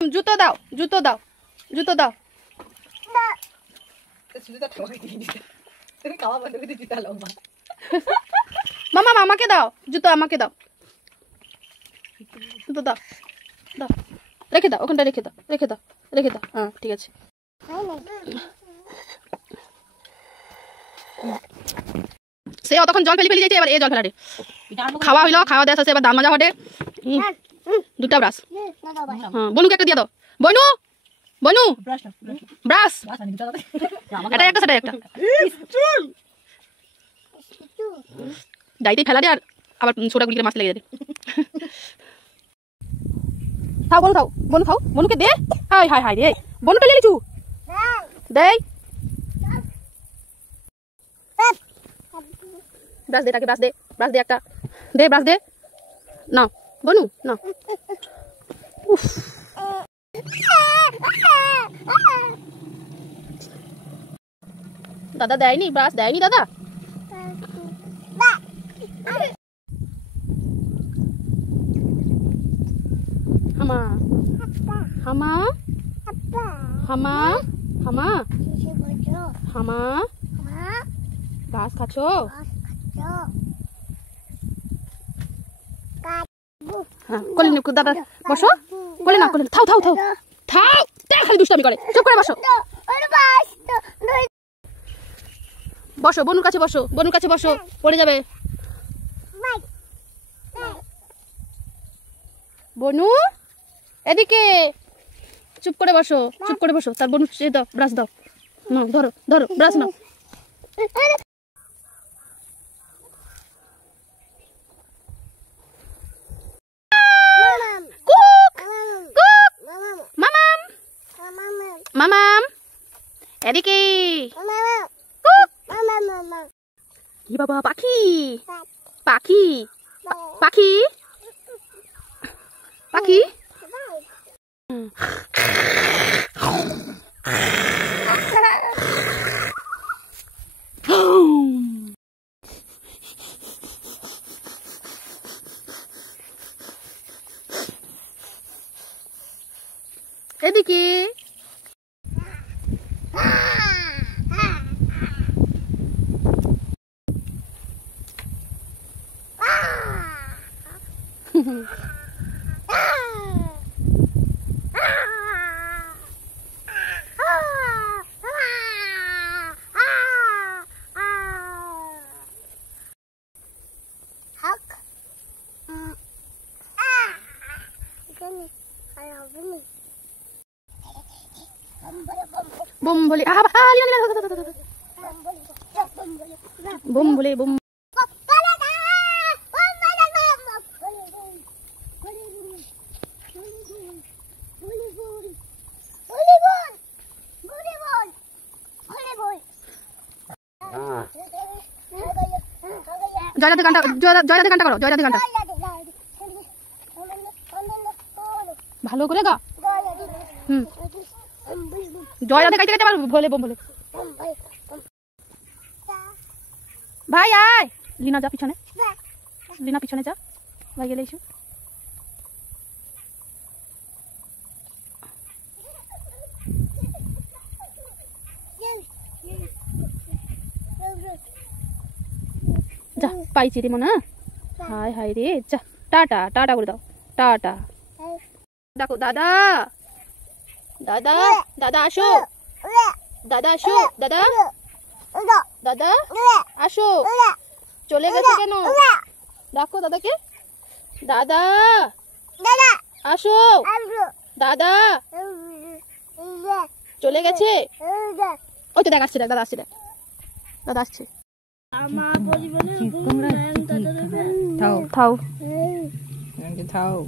জুতো দাও, জুতো দাও, জুতো দাও। মামা আমাকে দাও, জুতো আমাকে দাও, জুতো দাও, দাও, রেখে দাও, ওখানটা রেখে দাও, রেখে দাও, রেখে দাও। হ্যাঁ ঠিক আছে। সে অতক্ষণ জল ফেলি যাইছে, এবার এই জল ফেলারে খাওয়া হইলো, খাওয়া দেওয়া শেষে এবার দান মাজা হটে। দুটা ব্রাশ, হ্যাঁ বনুকে একটা দিয়ে দাও। বনু, বনু ব্রাশ, এটা একটা সেটা একটা ডাইতেই ফেলা দে, আর আবার ছোটা গুলিকে মাছ লেগে যাবে। খাও বনু, খাও বনু, খাও বনুকে দে। হাই হাই হাই রে, বনুটা নিয়ে লিচু দেই। ব্রাশ দে, তাকে ব্রাশ দে, ব্রাশ দে একটা দে, ব্রাশ দে। না বনু না, উফ দাদা দেয়নি, ব্রাশ দেয়নি দাদা। হামা হামা হামা হামা হামা ঘাস খাচ্ছো? হ্যাঁ কোলে দাদা বসো, কোলে না, কোলে থাও থাও থাও থাও, খালি দুষ্টামি করে, চুপ করে বসো। বসো বনুর কাছে, বসো বনুর কাছে বসো, পড়ে যাবে। বনু এদিকে, চুপ করে বসো, চুপ করে বসো। তার বনু দাও, ব্রাশ দাও, না ধরো ধরো ব্রাশ নাও। মামাম এদিকে, কি বাবা পাখি, পাখি পাখি পাখি। এদিকে बुम बोले, बुम बोले बुम। জয়রাধে গানটা, জয়রাধে গানটা করো, জয়রাধে গানটা ভালো করে গা। জয়রাধে গাইতে গাইতে আবার বলে বম বলে। ভাই আয়, লিনা যা পিছনে, লিনা পিছনে যা, ভাই গেলে এসো। যা পাইছি রে মনে, হাই হাই রে, যা টাটা, টাটা করে দাও, টাটা। দেখো দাদা, দাদা দাদা আসো, দাদা আসো, দাদা দাদা আসো, চলে গেছে কেন? দেখো দাদাকে, দাদা আসো, দাদা চলে গেছে। ওই তো দেখ আসছে, দেখ দাদা আসছে, দেখ দাদা আসছে। থাও থাও থাও।